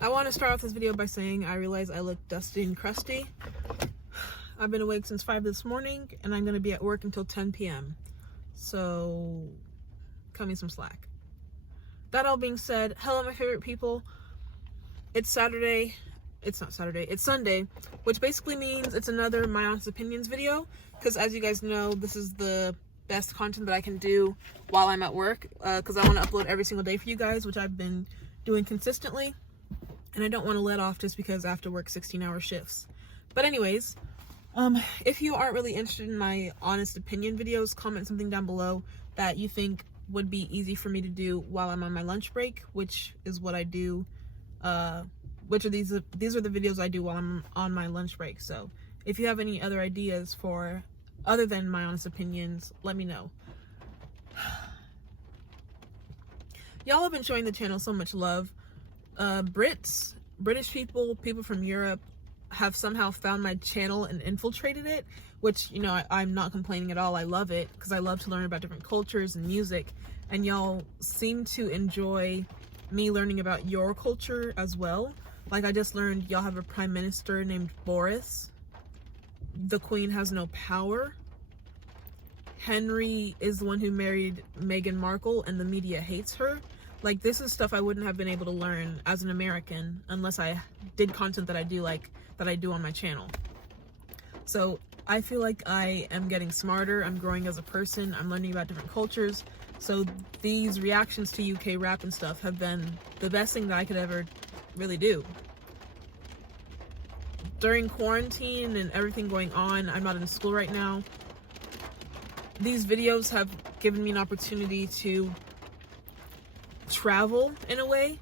I want to start off this video by saying I realize I look dusty and crusty. I've been awake since 5 this morning, and I'm going to be at work until 10 p.m. So, cut me some slack. That all being said, hello my favorite people. It's Saturday. It's not Saturday, it's Sunday, which basically means it's another My Honest Opinions video, because as you guys know, this is the best content that I can do while I'm at work, because I want to upload every single day for you guys, which I've been doing consistently, and I don't want to let off just because I have to work 16-hour shifts. But anyways, if you aren't really interested in my honest opinion videos, comment something down below that you think would be easy for me to do while I'm on my lunch break, which is what I do. These are the videos I do while I'm on my lunch break. So if you have any other ideas for other than my honest opinions, let me know. Y'all have been showing the channel so much love. British people from Europe have somehow found my channel and infiltrated it, which, you know, I'm not complaining at all. I love it because I love to learn about different cultures and music, and y'all seem to enjoy me learning about your culture as well. Like, I just learned y'all have a prime minister named Boris. The Queen has no power. Henry is the one who married Meghan Markle and the media hates her. Like, this is stuff I wouldn't have been able to learn as an American unless I did content that I do on my channel. So I feel like I am getting smarter, I'm growing as a person, I'm learning about different cultures. So these reactions to UK rap and stuff have been the best thing that I could ever really do. During quarantine and everything going on, I'm not in school right now. These videos have given me an opportunity to travel in a way,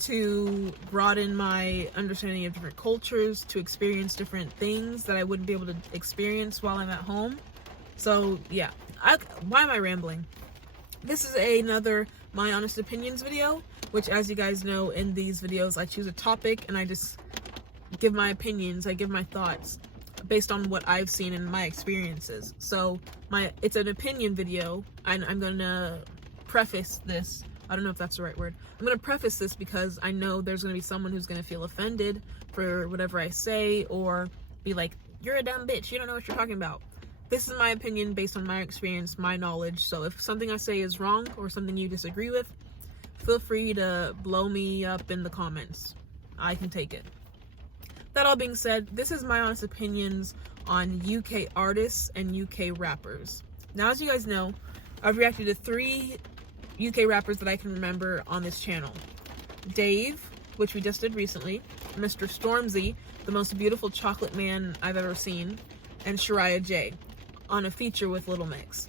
to broaden my understanding of different cultures, to experience different things that I wouldn't be able to experience while I'm at home. So yeah, why am I rambling? This is another My Honest Opinions video, which, as you guys know, in these videos I choose a topic and I just give my opinions, I give my thoughts based on what I've seen in my experiences. So it's an opinion video, and I'm gonna preface this. I don't know if that's the right word. I'm gonna preface this because I know there's gonna be someone who's gonna feel offended for whatever I say, or be like, you're a dumb bitch, you don't know what you're talking about. This is my opinion based on my experience, my knowledge. So if something I say is wrong or something you disagree with, feel free to blow me up in the comments. I can take it. That all being said, this is my honest opinions on UK artists and UK rappers. Now, as you guys know, I've reacted to 3 UK rappers that I can remember on this channel. Dave, which we just did recently, Mr. STORMZY, the most beautiful chocolate man I've ever seen, and Shariah J, on a feature with Little Mix.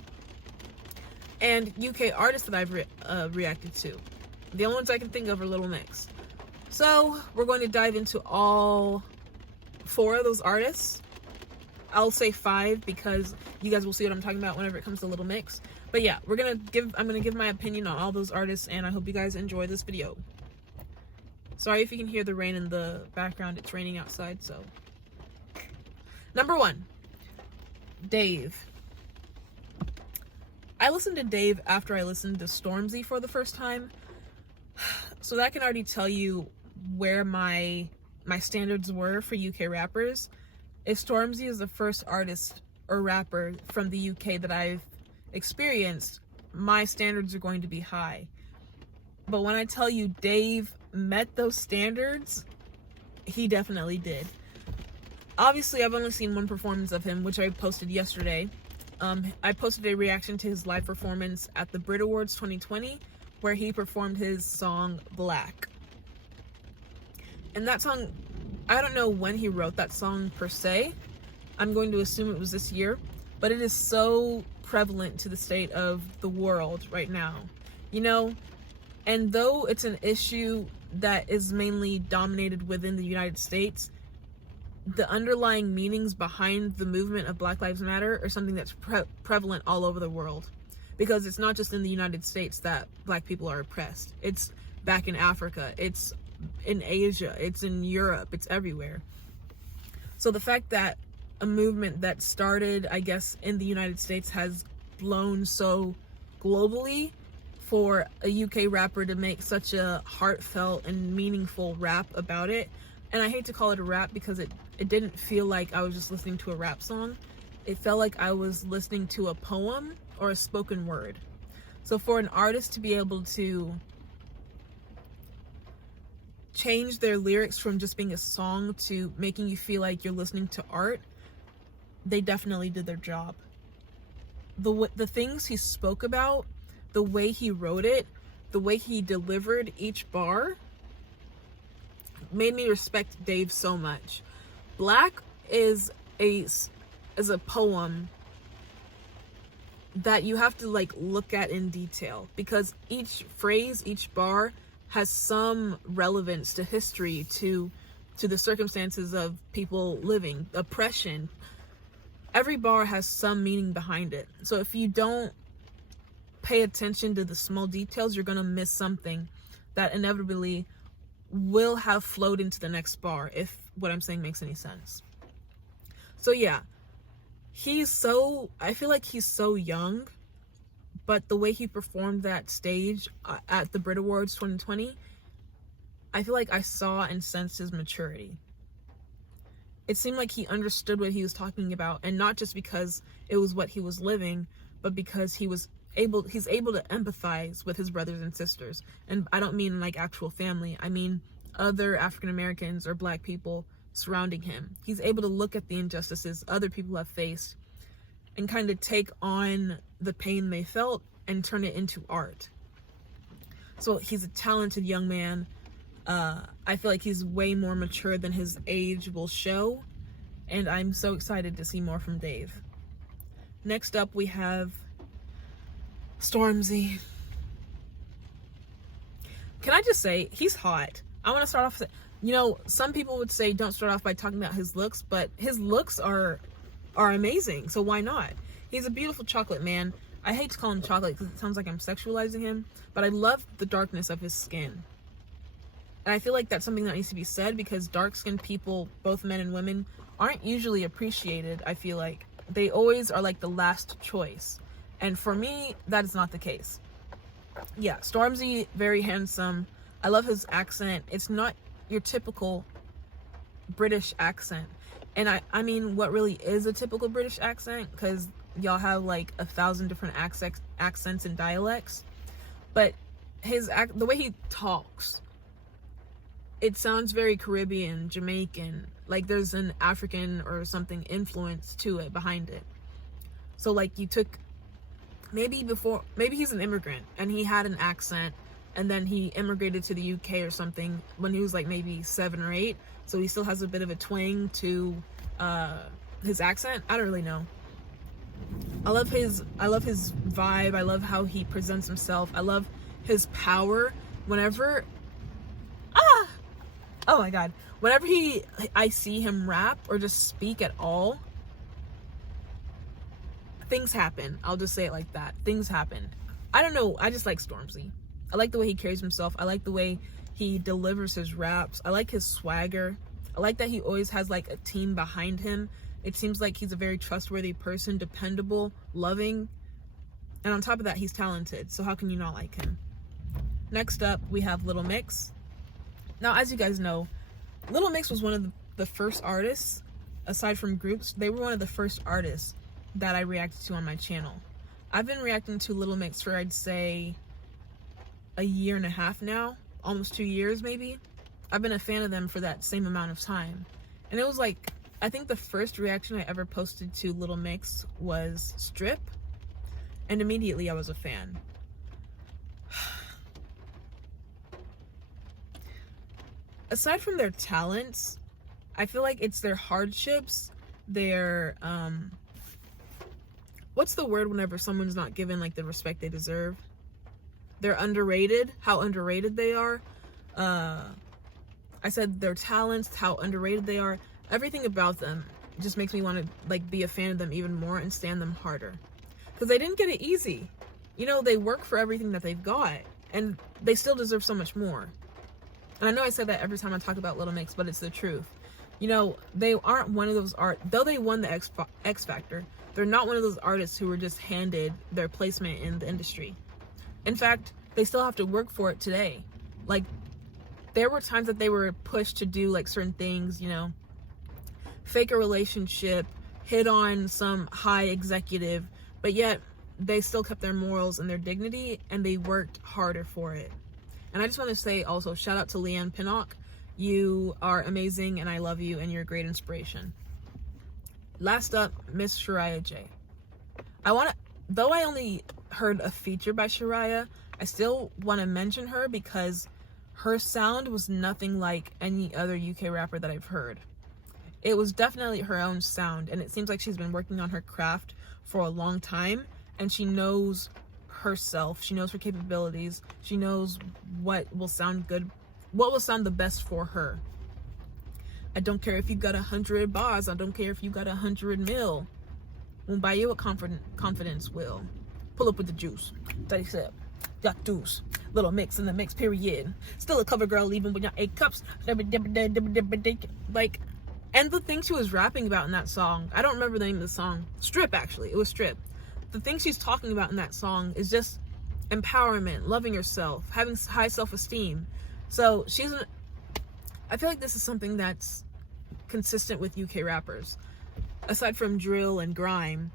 And UK artists that I've reacted to. The only ones I can think of are Little Mix. So we're going to dive into all 4 of those artists. I'll say 5 because you guys will see what I'm talking about whenever it comes to Little Mix. But yeah, I'm gonna give my opinion on all those artists, and I hope you guys enjoy this video. Sorry if you can hear the rain in the background, it's raining outside, so. Number 1, Dave. I listened to Dave after I listened to STORMZY for the first time, so that can already tell you where my standards were for UK rappers. If STORMZY is the first artist or rapper from the UK that I've experienced, my standards are going to be high. But when I tell you Dave met those standards, he definitely did. Obviously, I've only seen one performance of him, which I posted yesterday. I posted a reaction to his live performance at the Brit Awards 2020, where he performed his song Black. And that song, I don't know when he wrote that song per se. I'm going to assume it was this year, but it is so prevalent to the state of the world right now, you know? And though it's an issue that is mainly dominated within the United States, the underlying meanings behind the movement of Black Lives Matter are something that's prevalent all over the world. Because it's not just in the United States that Black people are oppressed. It's back in Africa, it's in Asia, it's in Europe, it's everywhere. So the fact that a movement that started, I guess, in the United States has blown so globally for a UK rapper to make such a heartfelt and meaningful rap about it. And I hate to call it a rap because it didn't feel like I was just listening to a rap song. It felt like I was listening to a poem or a spoken word. So for an artist to be able to change their lyrics from just being a song to making you feel like you're listening to art, they definitely did their job. The things he spoke about, the way he wrote it, the way he delivered each bar made me respect Dave so much. Black is a poem that you have to like look at in detail, because each phrase, each bar has some relevance to history, to the circumstances of people living, oppression. Every bar has some meaning behind it. So if you don't pay attention to the small details, you're gonna miss something that inevitably will have flowed into the next bar, if what I'm saying makes any sense. So yeah, I feel like he's so young, but the way he performed that stage at the Brit Awards 2020, I feel like I saw and sensed his maturity. It seemed like he understood what he was talking about, and not just because it was what he was living, but because he's able to empathize with his brothers and sisters. And I don't mean like actual family, I mean other African Americans or Black people surrounding him. He's able to look at the injustices other people have faced and kind of take on the pain they felt and turn it into art. So he's a talented young man. I feel like he's way more mature than his age will show, and I'm so excited to see more from Dave. Next up, we have STORMZY. Can I just say, he's hot. I want to start off, some people would say don't start off by talking about his looks, but his looks are amazing, so why not? He's a beautiful chocolate man. I hate to call him chocolate because it sounds like I'm sexualizing him, but I love the darkness of his skin. And I feel like that's something that needs to be said, because dark-skinned people, both men and women, aren't usually appreciated. I feel like they always are like the last choice, and for me, that is not the case. Yeah, STORMZY, very handsome. I love his accent. It's not your typical British accent. And I mean, what really is a typical British accent? Because y'all have like 1,000 different accents and dialects. But the way he talks, it sounds very Caribbean, Jamaican. Like there's an African or something influence to it, behind it. So like you took, maybe he's an immigrant and he had an accent, and then he immigrated to the UK or something when he was like maybe 7 or 8. So he still has a bit of a twang to his accent. I don't really know. I love his vibe. I love how he presents himself. I love his power. Whenever oh my god, whenever I see him rap or just speak at all, things happen. I'll just say it like that. Things happen. I don't know. I just like STORMZY. I like the way he carries himself. I like the way he delivers his raps. I like his swagger. I like that he always has like a team behind him. It seems like he's a very trustworthy person, dependable, loving. And on top of that, he's talented. So how can you not like him? Next up, we have Little Mix. Now, as you guys know, Little Mix was one of the first artists, aside from groups, they were one of the first artists that I reacted to on my channel. I've been reacting to Little Mix for, I'd say, 1.5 years now, almost 2 years maybe. I've been a fan of them for that same amount of time. And it was like, I think the first reaction I ever posted to Little Mix was Strip, and immediately I was a fan. Aside from their talents, I feel like it's their hardships, their, what's the word whenever someone's not given like the respect they deserve? They're underrated, how underrated they are. I said their talents, how underrated they are. Everything about them just makes me want to like be a fan of them even more and stand them harder. Because they didn't get it easy. They work for everything that they've got, and they still deserve so much more. And I know I said that every time I talk about Little Mix, but it's the truth. They aren't one of those though they won the X Factor, they're not one of those artists who were just handed their placement in the industry. In fact, they still have to work for it today. Like, there were times that they were pushed to do like certain things, you know, fake a relationship, hit on some high executive, but yet they still kept their morals and their dignity, and they worked harder for it. And I just want to say also, shout out to Leanne Pinnock. You are amazing, and I love you, and you're a great inspiration. Last up, Miss Shariah J. Though I only heard a feature by Shariah, I still want to mention her because her sound was nothing like any other UK rapper that I've heard. It was definitely her own sound, and it seems like she's been working on her craft for a long time, and she knows herself, she knows her capabilities, she knows what will sound good, what will sound the best for her. I don't care if you got 100 bars, I don't care if you got 100 mil. Won't buy you what confidence will. Pull up with the juice. Daddy sip. Got deuce. Little mix in the mix, period. Still a cover girl, even with your 8 cups. Like, and the thing she was rapping about in that song, I don't remember the name of the song. Strip, actually. It was Strip. The thing she's talking about in that song is just empowerment, loving yourself, having high self-esteem. So I feel like this is something that's consistent with UK rappers. Aside from drill and grime,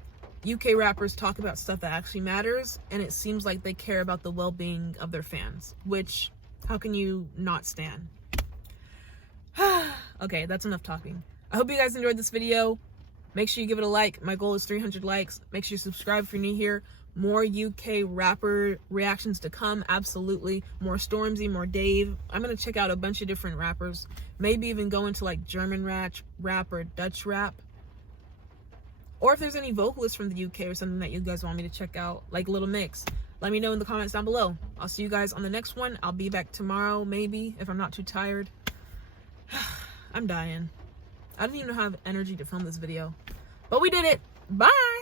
UK rappers talk about stuff that actually matters, and it seems like they care about the well-being of their fans, which, how can you not stan? Okay, that's enough talking. I hope you guys enjoyed this video. Make sure you give it a like. My goal is 300 likes. Make sure you subscribe if you're new here. More UK rapper reactions to come, absolutely. More Stormzy, more Dave. I'm going to check out a bunch of different rappers. Maybe even go into like German rap or Dutch rap. Or if there's any vocalists from the UK or something that you guys want me to check out, like Little Mix, let me know in the comments down below. I'll see you guys on the next one. I'll be back tomorrow, maybe, if I'm not too tired. I'm dying. I don't even have energy to film this video. But we did it. Bye!